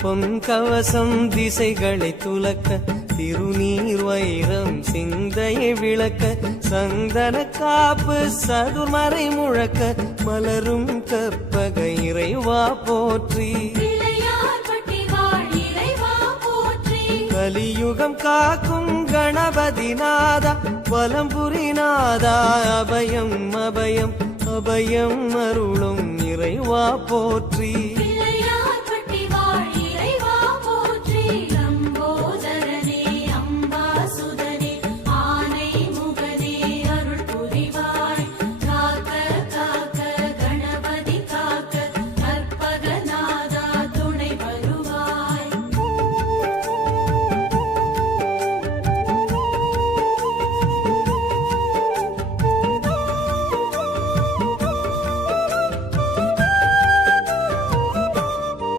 பொன் கவசம் திசைகளை துலக்க திருநீர் வைரம் சிந்தையை விளக்க சந்தன காப்பு சதுர்மறை முழக்க மலரும் கற்பக இறைவா போற்றி கலியுகம் காக்கும் கணபதி நாதா வலம்புரி நாதா அபயம் அபயம் அபயம் அருளும் இறைவா போற்றி